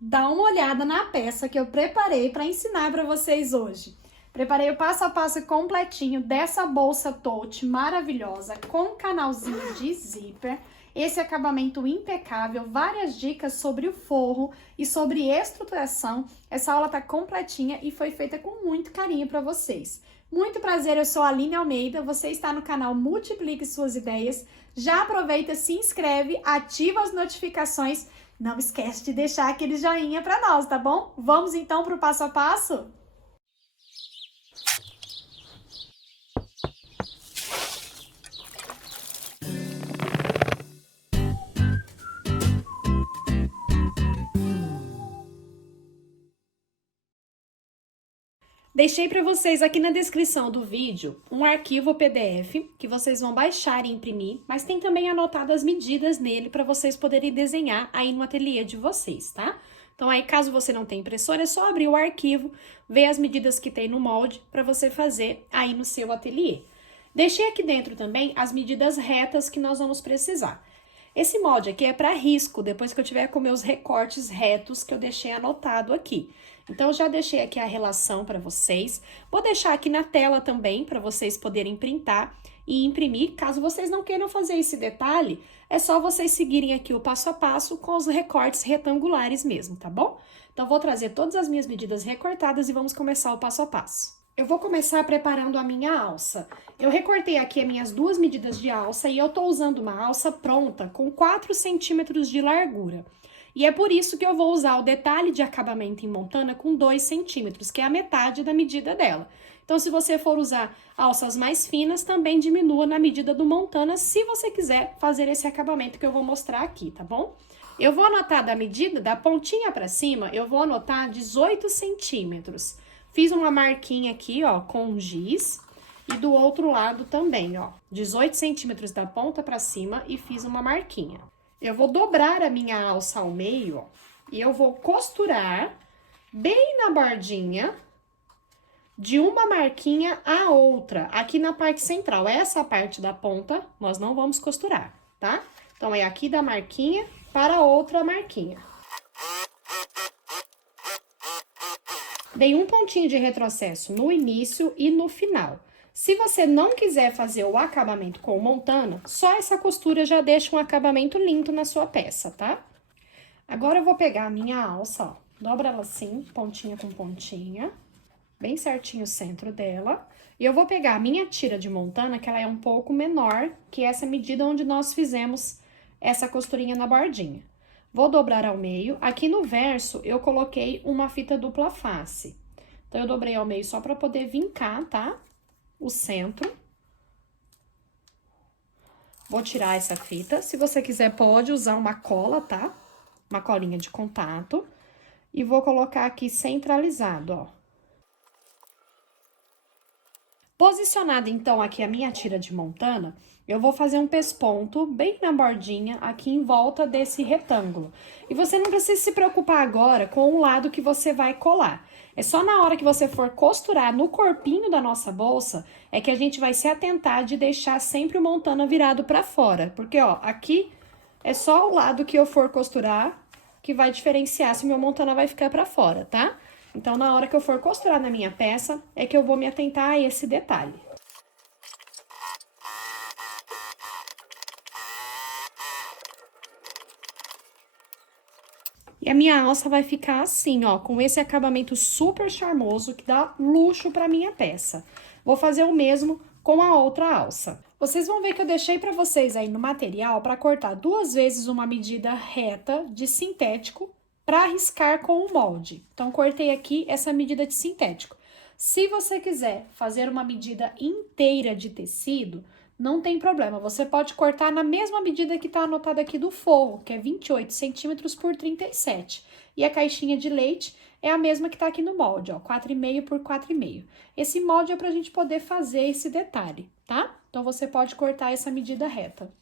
Dá uma olhada na peça que eu preparei para ensinar para vocês hoje. Preparei o passo a passo completinho dessa bolsa tote maravilhosa com canalzinho de zíper, esse acabamento impecável, várias dicas sobre o forro e sobre estruturação. Essa aula tá completinha e foi feita com muito carinho para vocês. Muito prazer, eu sou a Aline Almeida, você está no canal Multiplique Suas Ideias. Já aproveita, se inscreve, ativa as notificações. Não esquece de deixar aquele joinha para nós, tá bom? Vamos então para o passo a passo? Deixei para vocês aqui na descrição do vídeo um arquivo PDF que vocês vão baixar e imprimir, mas tem também anotado as medidas nele para vocês poderem desenhar aí no ateliê de vocês, tá? Então aí, caso você não tenha impressora, é só abrir o arquivo, ver as medidas que tem no molde para você fazer aí no seu ateliê. Deixei aqui dentro também as medidas retas que nós vamos precisar. Esse molde aqui é para risco, depois que eu tiver com meus recortes retos que eu deixei anotado aqui. Então, eu já deixei aqui a relação para vocês. Vou deixar aqui na tela também, para vocês poderem printar e imprimir. Caso vocês não queiram fazer esse detalhe, é só vocês seguirem aqui o passo a passo com os recortes retangulares mesmo, tá bom? Então, vou trazer todas as minhas medidas recortadas e vamos começar o passo a passo. Eu vou começar preparando a minha alça. Eu recortei aqui as minhas duas medidas de alça e eu tô usando uma alça pronta com 4 centímetros de largura. E é por isso que eu vou usar o detalhe de acabamento em montana com 2 centímetros, que é a metade da medida dela. Então, se você for usar alças mais finas, também diminua na medida do montana, se você quiser fazer esse acabamento que eu vou mostrar aqui, tá bom? Eu vou anotar da medida, da pontinha pra cima, eu vou anotar 18 centímetros. Fiz uma marquinha aqui, ó, com giz. E do outro lado também, ó, 18 centímetros da ponta pra cima e fiz uma marquinha. Eu vou dobrar a minha alça ao meio, ó, e eu vou costurar bem na bordinha de uma marquinha a outra, aqui na parte central. Essa parte da ponta nós não vamos costurar, tá? Então, é aqui da marquinha para outra marquinha. Dei um pontinho de retrocesso no início e no final. Se você não quiser fazer o acabamento com montana, só essa costura já deixa um acabamento lindo na sua peça, tá? Agora eu vou pegar a minha alça, ó, dobra ela assim, pontinha com pontinha, bem certinho o centro dela. E eu vou pegar a minha tira de montana, que ela é um pouco menor que essa medida onde nós fizemos essa costurinha na bordinha. Vou dobrar ao meio. Aqui no verso, eu coloquei uma fita dupla face. Então, eu dobrei ao meio só pra poder vincar, tá? O centro. Vou tirar essa fita. Se você quiser, pode usar uma cola, tá? Uma colinha de contato. E vou colocar aqui centralizado, ó. Posicionada, então, aqui a minha tira de montana, eu vou fazer um pesponto bem na bordinha, aqui em volta desse retângulo. E você não precisa se preocupar agora com o lado que você vai colar. É só na hora que você for costurar no corpinho da nossa bolsa, é que a gente vai se atentar de deixar sempre o montana virado pra fora. Porque, ó, aqui é só o lado que eu for costurar que vai diferenciar se o meu montana vai ficar pra fora, tá? Então, na hora que eu for costurar na minha peça, é que eu vou me atentar a esse detalhe. E a minha alça vai ficar assim, ó, com esse acabamento super charmoso que dá luxo pra minha peça. Vou fazer o mesmo com a outra alça. Vocês vão ver que eu deixei pra vocês aí no material pra cortar 2 vezes uma medida reta de sintético para riscar com o molde. Então, cortei aqui essa medida de sintético. Se você quiser fazer uma medida inteira de tecido, não tem problema. Você pode cortar na mesma medida que está anotada aqui do forro, que é 28 centímetros por 37. E a caixinha de leite é a mesma que está aqui no molde, ó, 4,5 por 4,5. Esse molde é para a gente poder fazer esse detalhe, tá? Então, você pode cortar essa medida reta.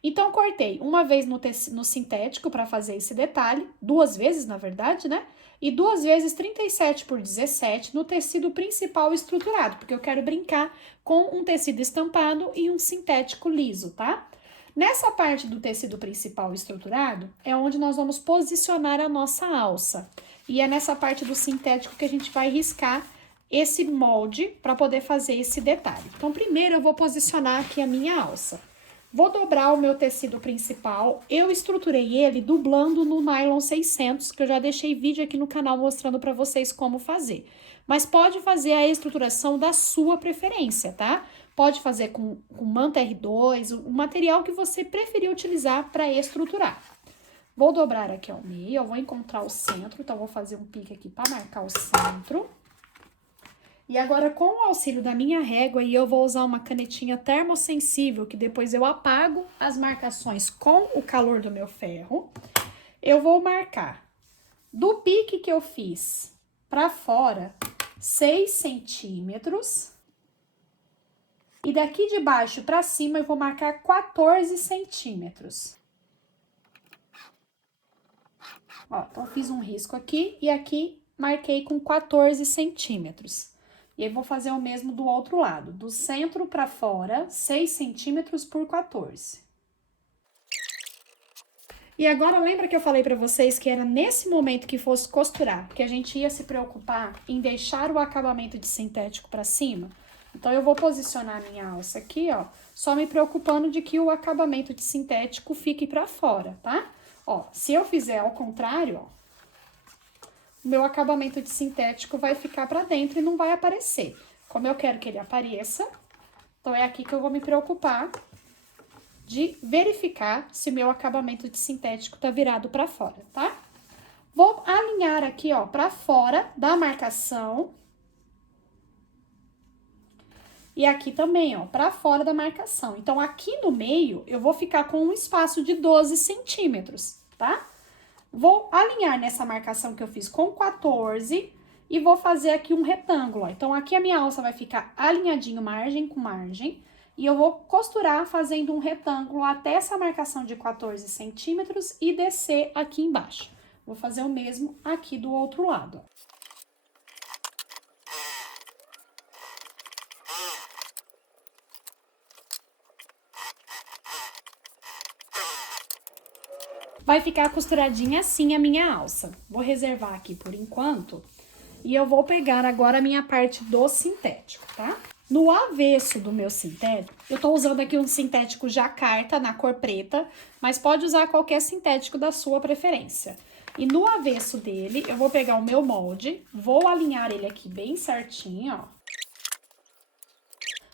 Então, cortei uma vez no sintético para fazer esse detalhe, 2 vezes, na verdade, né? E 2 vezes 37 por 17 no tecido principal estruturado, porque eu quero brincar com um tecido estampado e um sintético liso, tá? Nessa parte do tecido principal estruturado, é onde nós vamos posicionar a nossa alça. E é nessa parte do sintético que a gente vai riscar esse molde para poder fazer esse detalhe. Então, primeiro eu vou posicionar aqui a minha alça. Vou dobrar o meu tecido principal, eu estruturei ele dublando no nylon 600, que eu já deixei vídeo aqui no canal mostrando para vocês como fazer. Mas pode fazer a estruturação da sua preferência, tá? Pode fazer com manta R2, o material que você preferir utilizar para estruturar. Vou dobrar aqui ao meio, eu vou encontrar o centro, então vou fazer um pique aqui para marcar o centro. E agora, com o auxílio da minha régua, eu vou usar uma canetinha termossensível, que depois eu apago as marcações com o calor do meu ferro. Eu vou marcar do pique que eu fiz para fora 6 centímetros. E daqui de baixo para cima eu vou marcar 14 centímetros. Ó, então fiz um risco aqui e aqui marquei com 14 centímetros. E aí, vou fazer o mesmo do outro lado, do centro para fora, 6 centímetros por 14. E agora, lembra que eu falei para vocês que era nesse momento que fosse costurar, que a gente ia se preocupar em deixar o acabamento de sintético para cima? Então, eu vou posicionar a minha alça aqui, ó, só me preocupando de que o acabamento de sintético fique para fora, tá? Ó, se eu fizer ao contrário, ó, meu acabamento de sintético vai ficar para dentro e não vai aparecer. Como eu quero que ele apareça, então é aqui que eu vou me preocupar de verificar se o meu acabamento de sintético tá virado para fora, tá? Vou alinhar aqui, ó, para fora da marcação. E aqui também, ó, para fora da marcação. Então, aqui no meio, eu vou ficar com um espaço de 12 centímetros, tá? Vou alinhar nessa marcação que eu fiz com 14 e vou fazer aqui um retângulo, ó. Então, aqui a minha alça vai ficar alinhadinho margem com margem e eu vou costurar fazendo um retângulo até essa marcação de 14 centímetros e descer aqui embaixo. Vou fazer o mesmo aqui do outro lado, ó. Vai ficar costuradinha assim a minha alça. Vou reservar aqui por enquanto. E eu vou pegar agora a minha parte do sintético, tá? No avesso do meu sintético, eu tô usando aqui um sintético jacarta na cor preta, mas pode usar qualquer sintético da sua preferência. E no avesso dele, eu vou pegar o meu molde, vou alinhar ele aqui bem certinho, ó.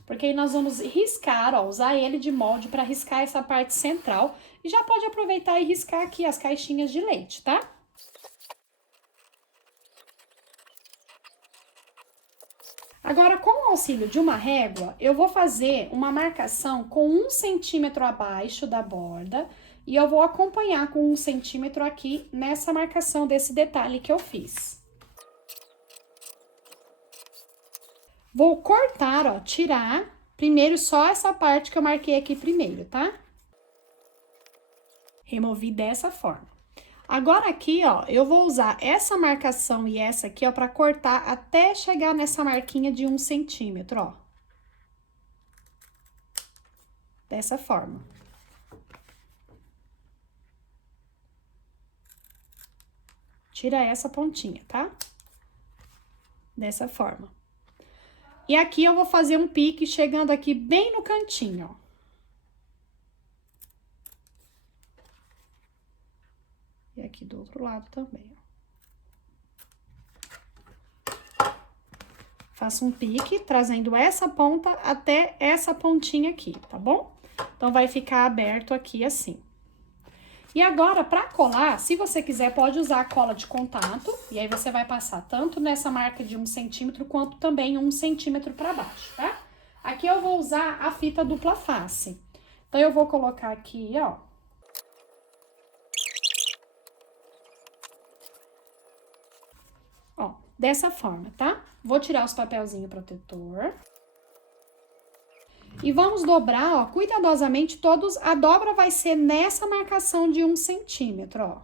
Porque aí nós vamos riscar, ó, usar ele de molde para riscar essa parte central. E já pode aproveitar e riscar aqui as caixinhas de leite, tá? Agora, com o auxílio de uma régua, eu vou fazer uma marcação com 1 centímetro abaixo da borda. E eu vou acompanhar com 1 centímetro aqui nessa marcação desse detalhe que eu fiz. Vou cortar, ó, tirar primeiro só essa parte que eu marquei aqui primeiro, tá? Removi dessa forma. Agora aqui, ó, eu vou usar essa marcação e essa aqui, ó, pra cortar até chegar nessa marquinha de 1 centímetro, ó. Dessa forma. Tira essa pontinha, tá? Dessa forma. E aqui eu vou fazer um pique chegando aqui bem no cantinho, ó. E aqui do outro lado também, ó. Faço um pique, trazendo essa ponta até essa pontinha aqui, tá bom? Então, vai ficar aberto aqui assim. E agora, pra colar, se você quiser, pode usar a cola de contato. E aí, você vai passar tanto nessa marca de 1 centímetro, quanto também 1 centímetro pra baixo, tá? Aqui eu vou usar a fita dupla face. Então, eu vou colocar aqui, ó. Ó, dessa forma, tá? Vou tirar os papelzinhos protetor. E vamos dobrar, ó, cuidadosamente todos. A dobra vai ser nessa marcação de 1 centímetro, ó.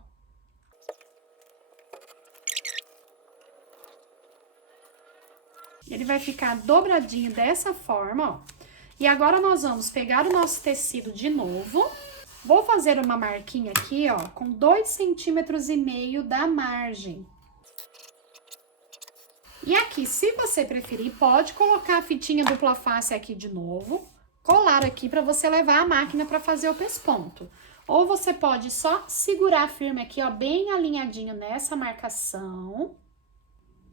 Ele vai ficar dobradinho dessa forma, ó. E agora, nós vamos pegar o nosso tecido de novo Vou fazer uma marquinha aqui, ó, com 2,5 centímetros da margem. E aqui, se você preferir, pode colocar a fitinha dupla face aqui de novo, colar aqui para você levar a máquina para fazer o pesponto. Ou você pode só segurar firme aqui, ó, bem alinhadinho nessa marcação.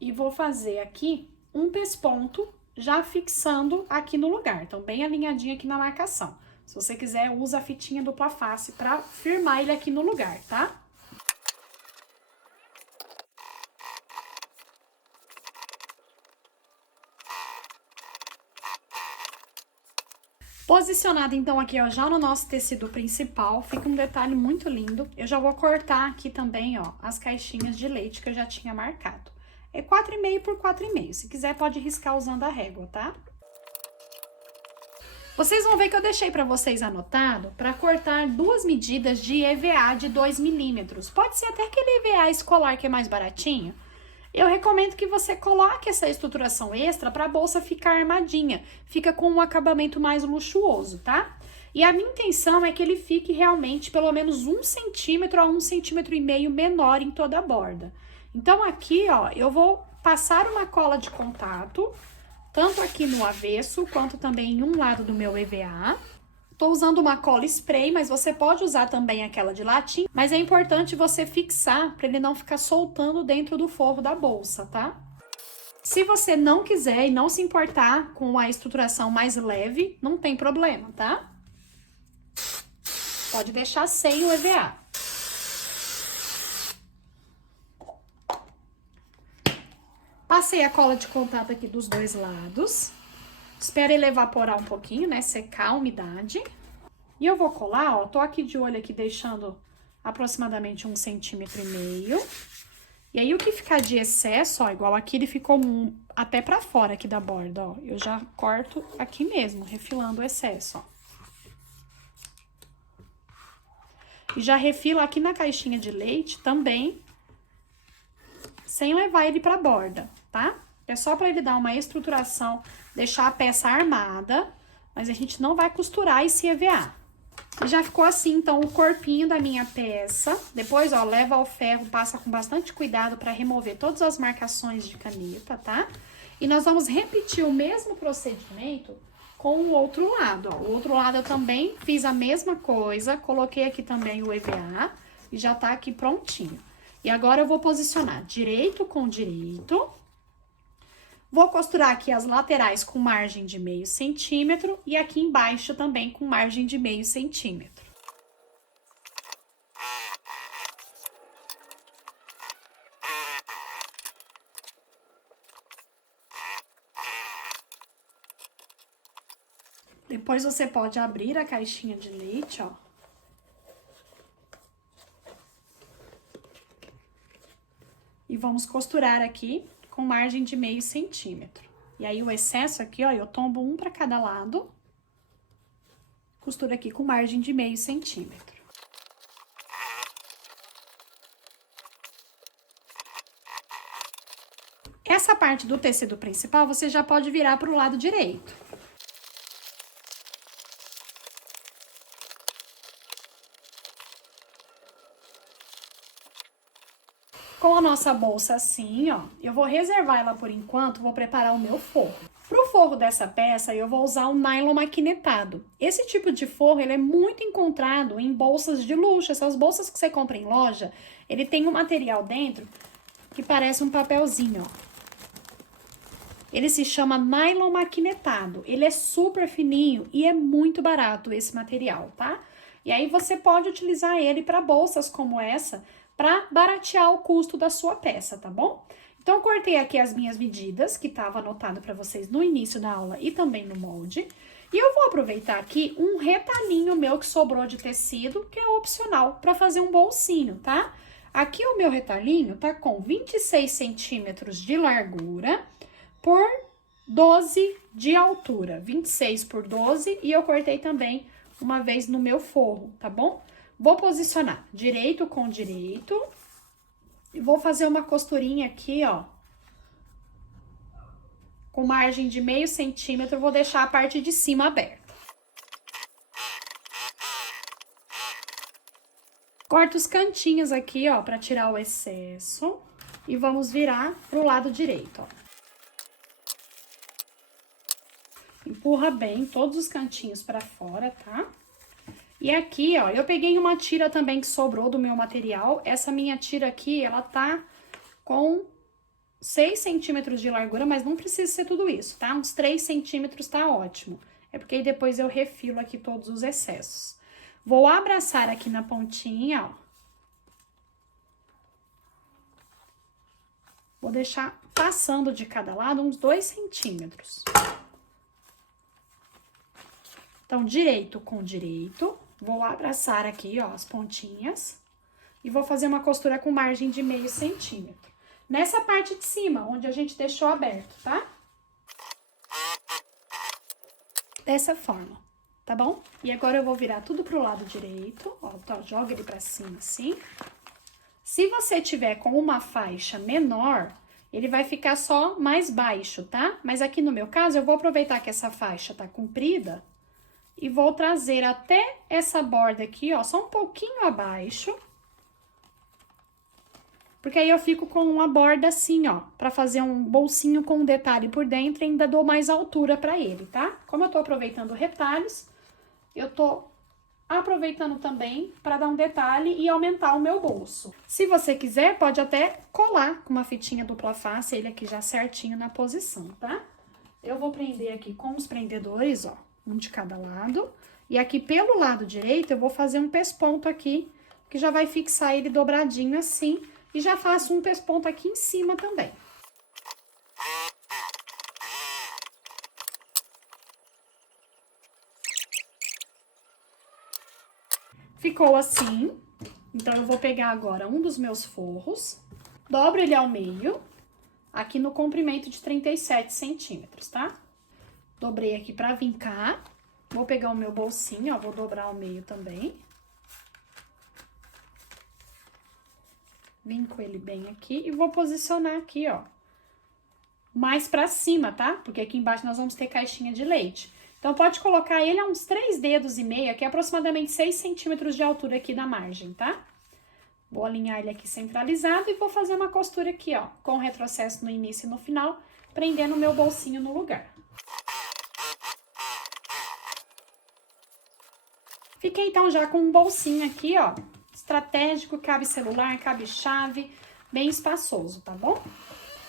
E vou fazer aqui um pesponto já fixando aqui no lugar. Então, bem alinhadinho aqui na marcação. Se você quiser, usa a fitinha dupla face para firmar ele aqui no lugar, tá? Posicionado, então, aqui, ó, já no nosso tecido principal, fica um detalhe muito lindo. Eu já vou cortar aqui também, ó, as caixinhas de leite que eu já tinha marcado. É 4,5 por 4,5. Se quiser, pode riscar usando a régua, tá? Vocês vão ver que eu deixei para vocês anotado para cortar 2 medidas de EVA de 2 milímetros. Pode ser até aquele EVA escolar que é mais baratinho. Eu recomendo que você coloque essa estruturação extra para a bolsa ficar armadinha. Fica com um acabamento mais luxuoso, tá? E a minha intenção é que ele fique realmente pelo menos 1 centímetro a 1,5 centímetros menor em toda a borda. Então, aqui, ó, eu vou passar uma cola de contato, tanto aqui no avesso, quanto também em um lado do meu EVA. Tô usando uma cola spray, mas você pode usar também aquela de latim. Mas é importante você fixar para ele não ficar soltando dentro do forro da bolsa, tá? Se você não quiser e não se importar com a estruturação mais leve, não tem problema, tá? Pode deixar sem o EVA. Passei a cola de contato aqui dos dois lados. Espera ele evaporar um pouquinho, né? Secar a umidade. E eu vou colar, ó. Tô aqui de olho aqui, deixando aproximadamente 1,5 centímetros. E aí, o que ficar de excesso, ó, igual aqui, ele ficou até pra fora aqui da borda, ó. Eu já corto aqui mesmo, refilando o excesso, ó. E já refilo aqui na caixinha de leite também, sem levar ele pra borda, tá? É só pra ele dar uma estruturação, deixar a peça armada, mas a gente não vai costurar esse EVA. E já ficou assim, então, o corpinho da minha peça. Depois, ó, leva ao ferro, passa com bastante cuidado pra remover todas as marcações de caneta, tá? E nós vamos repetir o mesmo procedimento com o outro lado, ó. O outro lado eu também fiz a mesma coisa, coloquei aqui também o EVA e já tá aqui prontinho. E agora eu vou posicionar direito com direito. Vou costurar aqui as laterais com margem de 0,5 centímetro e aqui embaixo também com margem de 0,5 centímetro. Depois você pode abrir a caixinha de leite, ó. E vamos costurar aqui com margem de 0,5 centímetro. E aí, o excesso aqui, ó, eu tombo um para cada lado. Costura aqui com margem de 0,5 centímetro. Essa parte do tecido principal, você já pode virar para o lado direito. Com a nossa bolsa assim, ó, eu vou reservar ela por enquanto, vou preparar o meu forro. Pro forro dessa peça, eu vou usar o nylon maquinetado. Esse tipo de forro, ele é muito encontrado em bolsas de luxo. Essas bolsas que você compra em loja, ele tem um material dentro que parece um papelzinho, ó. Ele se chama nylon maquinetado. Ele é super fininho e é muito barato esse material, tá? E aí você pode utilizar ele para bolsas como essa, para baratear o custo da sua peça, tá bom? Então, eu cortei aqui as minhas medidas, que estava anotado para vocês no início da aula e também no molde. E eu vou aproveitar aqui um retalhinho meu que sobrou de tecido, que é opcional, para fazer um bolsinho, tá? Aqui o meu retalhinho tá com 26 centímetros de largura por 12 de altura. 26 por 12 e eu cortei também uma vez no meu forro, tá bom? Vou posicionar direito com direito e vou fazer uma costurinha aqui, ó, com margem de 0,5 centímetro, vou deixar a parte de cima aberta. Corta os cantinhos aqui, ó, pra tirar o excesso. E vamos virar pro lado direito, ó. Empurra bem todos os cantinhos pra fora, tá? E aqui, ó, eu peguei uma tira também que sobrou do meu material. Essa minha tira aqui, ela tá com 6 centímetros de largura, mas não precisa ser tudo isso, tá? Uns 3 centímetros tá ótimo. É porque aí depois eu refilo aqui todos os excessos. Vou abraçar aqui na pontinha, ó. Vou deixar passando de cada lado uns 2 centímetros. Então, direito com direito. Vou abraçar aqui, ó, as pontinhas. E vou fazer uma costura com margem de meio centímetro. Nessa parte de cima, onde a gente deixou aberto, tá? Dessa forma, tá bom? E agora eu vou virar tudo pro lado direito, ó, tá, joga ele pra cima assim. Se você tiver com uma faixa menor, ele vai ficar só mais baixo, tá? Mas aqui no meu caso, eu vou aproveitar que essa faixa tá comprida e vou trazer até essa borda aqui, ó, só um pouquinho abaixo. Porque aí eu fico com uma borda assim, ó, pra fazer um bolsinho com um detalhe por dentro e ainda dou mais altura pra ele, tá? Como eu tô aproveitando retalhos, eu tô aproveitando também pra dar um detalhe e aumentar o meu bolso. Se você quiser, pode até colar com uma fitinha dupla face, ele aqui já certinho na posição, tá? Eu vou prender aqui com os prendedores, ó, um de cada lado. E aqui pelo lado direito, eu vou fazer um pesponto aqui, que já vai fixar ele dobradinho assim. E já faço um pesponto aqui em cima também. Ficou assim. Então, eu vou pegar agora um dos meus forros, dobro ele ao meio, aqui no comprimento de 37 centímetros, tá? Dobrei aqui pra vincar. Vou pegar o meu bolsinho, ó, vou dobrar ao meio também. Vinco ele bem aqui e vou posicionar aqui, ó, mais pra cima, tá? Porque aqui embaixo nós vamos ter caixinha de leite. Então, pode colocar ele a uns 3 dedos e meio, que é aproximadamente 6 centímetros de altura aqui da margem, tá? Vou alinhar ele aqui centralizado e vou fazer uma costura aqui, ó, com retrocesso no início e no final, prendendo o meu bolsinho no lugar. Fiquei, então, já com um bolsinho aqui, ó, estratégico, cabe celular, cabe chave, bem espaçoso, tá bom?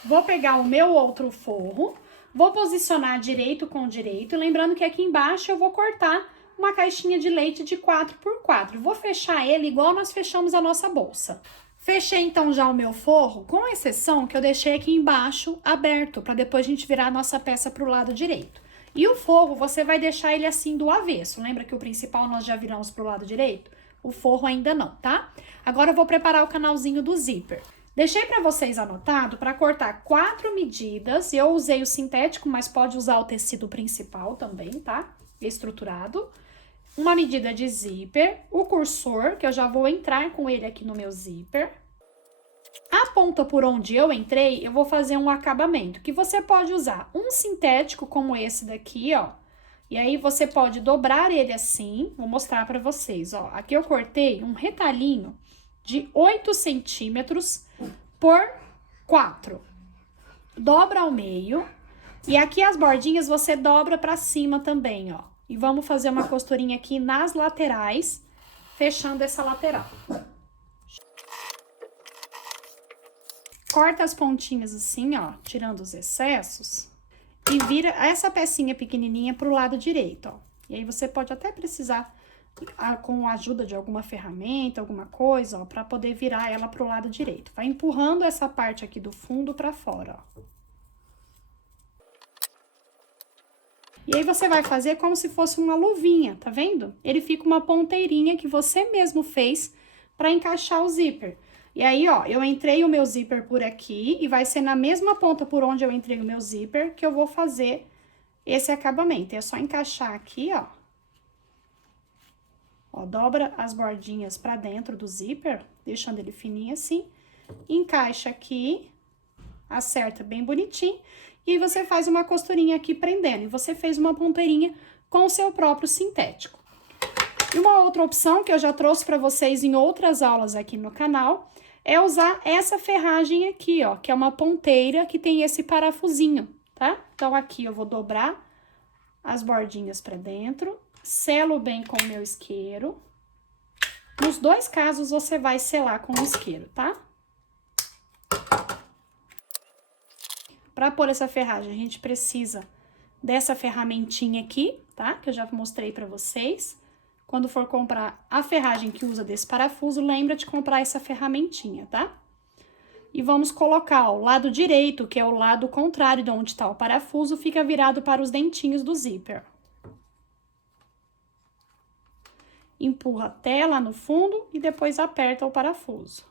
Vou pegar o meu outro forro, vou posicionar direito com direito, lembrando que aqui embaixo eu vou cortar uma caixinha de leite de 4x4. Vou fechar ele igual nós fechamos a nossa bolsa. Fechei, então, já o meu forro, com exceção que eu deixei aqui embaixo aberto, para depois a gente virar a nossa peça pro lado direito. E o forro, você vai deixar ele assim do avesso. Lembra que o principal nós já viramos pro lado direito? O forro ainda não, tá? Agora eu vou preparar o canalzinho do zíper. Deixei pra vocês anotado para cortar 4 medidas. Eu usei o sintético, mas pode usar o tecido principal também, tá? Estruturado. Uma medida de zíper. O cursor, que eu já vou entrar com ele aqui no meu zíper. A ponta por onde eu entrei, eu vou fazer um acabamento, que você pode usar um sintético como esse daqui, ó. E aí, você pode dobrar ele assim, vou mostrar pra vocês, ó. Aqui eu cortei um retalhinho de 8 centímetros por 4. Dobra ao meio. E aqui as bordinhas você dobra pra cima também, ó. E vamos fazer uma costurinha aqui nas laterais, fechando essa lateral. Corta as pontinhas assim, ó, tirando os excessos. E vira essa pecinha pequenininha pro lado direito, ó. E aí, você pode até precisar, com a ajuda de alguma ferramenta, alguma coisa, ó, pra poder virar ela pro lado direito. Vai empurrando essa parte aqui do fundo pra fora, ó. E aí, você vai fazer como se fosse uma luvinha, tá vendo? Ele fica uma ponteirinha que você mesmo fez pra encaixar o zíper. E aí, ó, eu entrei o meu zíper por aqui e vai ser na mesma ponta por onde eu entrei o meu zíper que eu vou fazer esse acabamento. É só encaixar aqui, ó. Ó, dobra as bordinhas pra dentro do zíper, deixando ele fininho assim. Encaixa aqui, acerta bem bonitinho. E aí, você faz uma costurinha aqui prendendo. E você fez uma ponteirinha com o seu próprio sintético. E uma outra opção que eu já trouxe para vocês em outras aulas aqui no canal é usar essa ferragem aqui, ó, que é uma ponteira que tem esse parafusinho, tá? Então, aqui eu vou dobrar as bordinhas para dentro, selo bem com o meu isqueiro. Nos dois casos, você vai selar com o isqueiro, tá? Para pôr essa ferragem, a gente precisa dessa ferramentinha aqui, tá? Que eu já mostrei para vocês. Quando for comprar a ferragem que usa desse parafuso, lembra de comprar essa ferramentinha, tá? E vamos colocar, ó, o lado direito, que é o lado contrário de onde tá o parafuso, fica virado para os dentinhos do zíper. Empurra até lá no fundo e depois aperta o parafuso.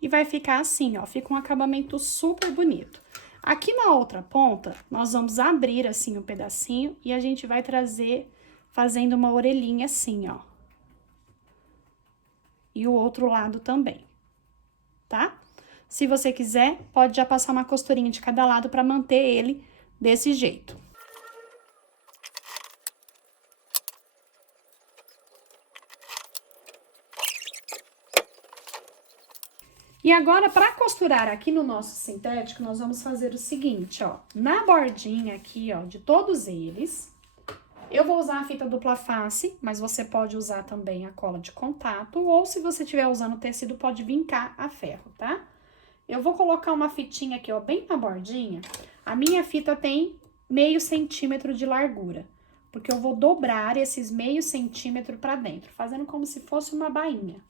E vai ficar assim, ó, fica um acabamento super bonito. Aqui na outra ponta, nós vamos abrir assim um pedacinho e a gente vai trazer, fazendo uma orelhinha assim, ó. E o outro lado também, tá? Se você quiser, pode já passar uma costurinha de cada lado para manter ele desse jeito. E agora, para costurar aqui no nosso sintético, nós vamos fazer o seguinte, ó. Na bordinha aqui, ó, de todos eles, eu vou usar a fita dupla face, mas você pode usar também a cola de contato, ou se você estiver usando tecido, pode vincar a ferro, tá? Eu vou colocar uma fitinha aqui, ó, bem na bordinha. A minha fita tem meio centímetro de largura, porque eu vou dobrar esses meio centímetro para dentro, fazendo como se fosse uma bainha.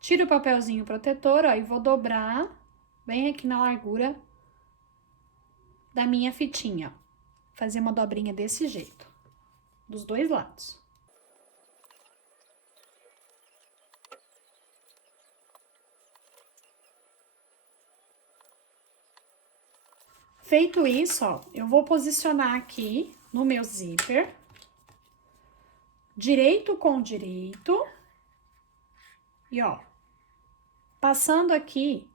Tiro o papelzinho protetor, ó, e vou dobrar bem aqui na largura da minha fitinha, ó. Fazer uma dobrinha desse jeito, dos dois lados. Feito isso, ó, eu vou posicionar aqui no meu zíper, direito com direito, e ó, passando aqui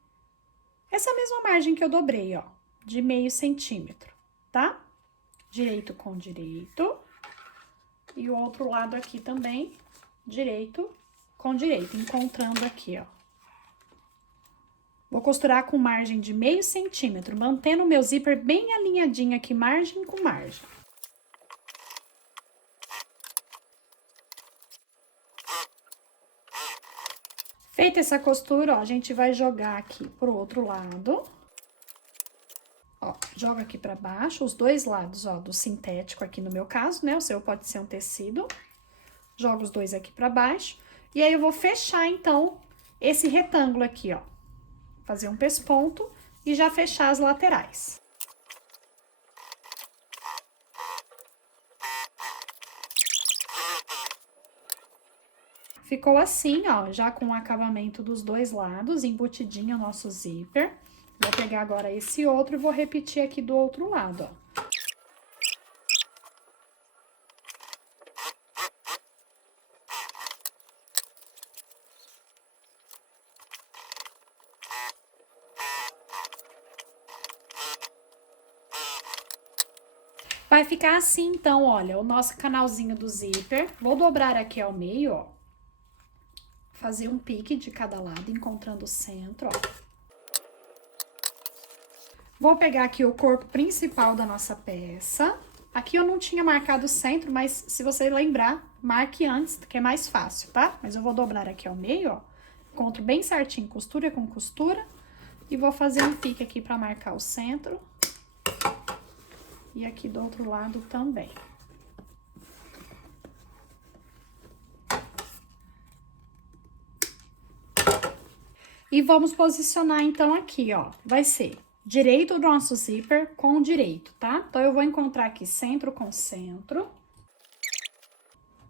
essa mesma margem que eu dobrei, ó, de meio centímetro, tá? Direito com direito. E o outro lado aqui também, direito com direito, encontrando aqui, ó. Vou costurar com margem de meio centímetro, mantendo o meu zíper bem alinhadinho aqui, margem com margem. Feita essa costura, ó, a gente vai jogar aqui pro outro lado. Ó, joga aqui pra baixo, os dois lados, ó, do sintético aqui no meu caso, né? O seu pode ser um tecido. Jogo os dois aqui pra baixo. E aí, eu vou fechar, então, esse retângulo aqui, ó. Fazer um pesponto e já fechar as laterais. Ficou assim, ó, já com o acabamento dos dois lados, embutidinho o nosso zíper. Vou pegar agora esse outro e vou repetir aqui do outro lado, ó. Vai ficar assim, então, olha, o nosso canalzinho do zíper. Vou dobrar aqui ao meio, ó. Fazer um pique de cada lado, encontrando o centro, ó. Vou pegar aqui o corpo principal da nossa peça. Aqui eu não tinha marcado o centro, mas se você lembrar, marque antes, que é mais fácil, tá? Mas eu vou dobrar aqui ao meio, ó. Encontro bem certinho, costura com costura. E vou fazer um pique aqui pra marcar o centro. E aqui do outro lado também. E vamos posicionar, então, aqui, ó. Vai ser direito do nosso zíper com direito, tá? Então, eu vou encontrar aqui centro com centro.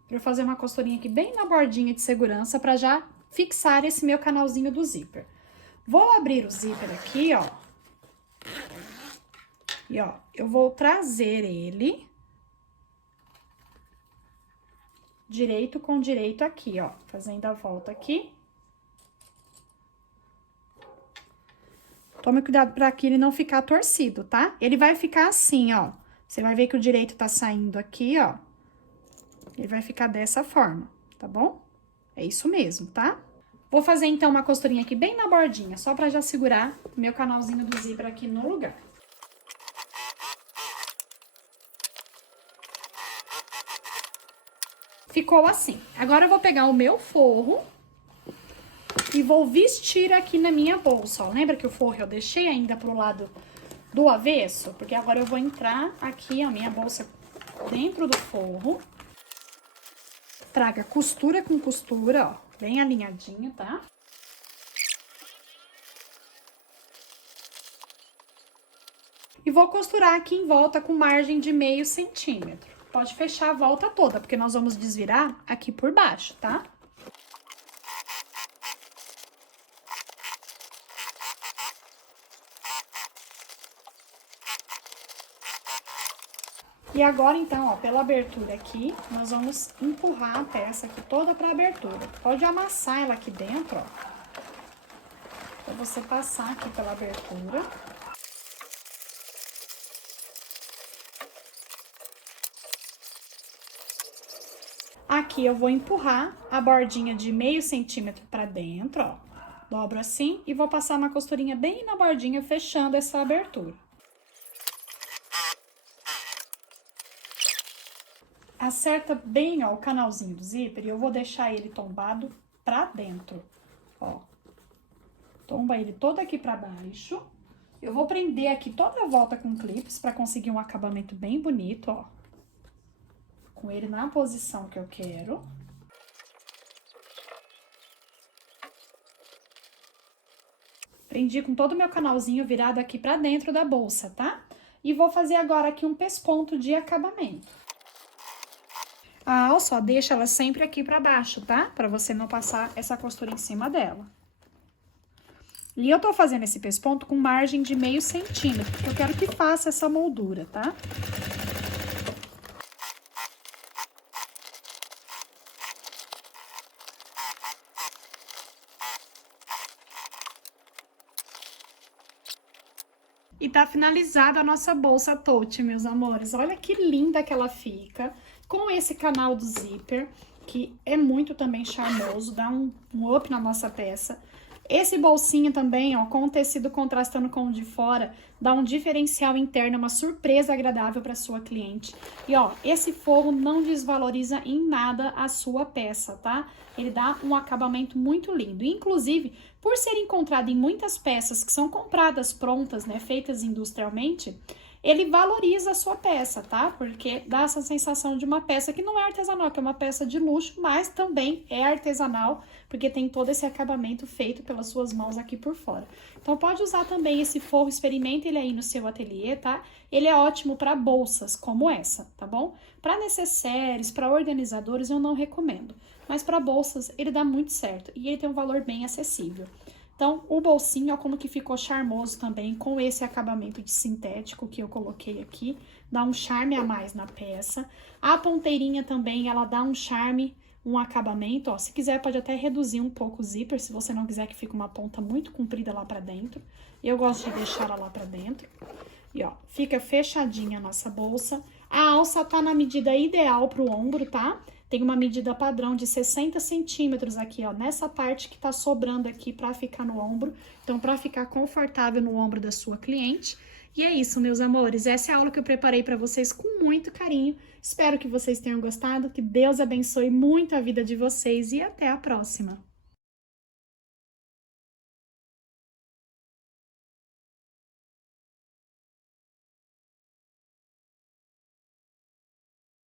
Pra eu fazer uma costurinha aqui bem na bordinha de segurança pra já fixar esse meu canalzinho do zíper. Vou abrir o zíper aqui, ó. E, ó, eu vou trazer ele direito com direito aqui, ó. Fazendo a volta aqui. Tome cuidado para que ele não ficar torcido, tá? Ele vai ficar assim, ó. Você vai ver que o direito tá saindo aqui, ó. Ele vai ficar dessa forma, tá bom? É isso mesmo, tá? Vou fazer, então, uma costurinha aqui bem na bordinha, só pra já segurar meu canalzinho do zíper aqui no lugar. Ficou assim. Agora, eu vou pegar o meu forro e vou vestir aqui na minha bolsa, ó. Lembra que o forro eu deixei ainda pro lado do avesso? Porque agora eu vou entrar aqui, a minha bolsa dentro do forro. Traga costura com costura, ó, bem alinhadinho, tá? E vou costurar aqui em volta com margem de meio centímetro. Pode fechar a volta toda, porque nós vamos desvirar aqui por baixo, tá? E agora, então, ó, pela abertura aqui, nós vamos empurrar a peça aqui toda pra abertura. Pode amassar ela aqui dentro, ó. Pra você passar aqui pela abertura. Aqui eu vou empurrar a bordinha de meio centímetro pra dentro, ó. Dobro assim e vou passar uma costurinha bem na bordinha, fechando essa abertura. Acerta bem, ó, o canalzinho do zíper e eu vou deixar ele tombado pra dentro, ó. Tomba ele todo aqui pra baixo. Eu vou prender aqui toda a volta com clips pra conseguir um acabamento bem bonito, ó. Com ele na posição que eu quero. Prendi com todo o meu canalzinho virado aqui pra dentro da bolsa, tá? E vou fazer agora aqui um pesponto de acabamento. A alça, ó, deixa ela sempre aqui pra baixo, tá? Pra você não passar essa costura em cima dela. E eu tô fazendo esse pesponto com margem de meio centímetro, porque eu quero que faça essa moldura, tá? E tá finalizada a nossa bolsa tote, meus amores. Olha que linda que ela fica. Com esse canal do zíper, que é muito também charmoso, dá um up na nossa peça. Esse bolsinho também, ó, com o tecido contrastando com o de fora, dá um diferencial interno, uma surpresa agradável para sua cliente. E, ó, esse forro não desvaloriza em nada a sua peça, tá? Ele dá um acabamento muito lindo. Inclusive, por ser encontrado em muitas peças que são compradas prontas, né, feitas industrialmente, ele valoriza a sua peça, tá? Porque dá essa sensação de uma peça que não é artesanal, que é uma peça de luxo, mas também é artesanal, porque tem todo esse acabamento feito pelas suas mãos aqui por fora. Então, pode usar também esse forro, experimenta ele aí no seu ateliê, tá? Ele é ótimo para bolsas como essa, tá bom? Para necessaires, para organizadores, eu não recomendo. Mas para bolsas, ele dá muito certo e ele tem um valor bem acessível. Então, o bolsinho, ó, como que ficou charmoso também, com esse acabamento de sintético que eu coloquei aqui, dá um charme a mais na peça. A ponteirinha também, ela dá um charme, um acabamento, ó, se quiser pode até reduzir um pouco o zíper, se você não quiser que fique uma ponta muito comprida lá pra dentro. Eu gosto de deixar ela lá pra dentro. E, ó, fica fechadinha a nossa bolsa. A alça tá na medida ideal pro ombro, tá? Tem uma medida padrão de 60 centímetros aqui, ó, nessa parte que tá sobrando aqui pra ficar no ombro. Então, pra ficar confortável no ombro da sua cliente. E é isso, meus amores. Essa é a aula que eu preparei pra vocês com muito carinho. Espero que vocês tenham gostado, que Deus abençoe muito a vida de vocês e até a próxima.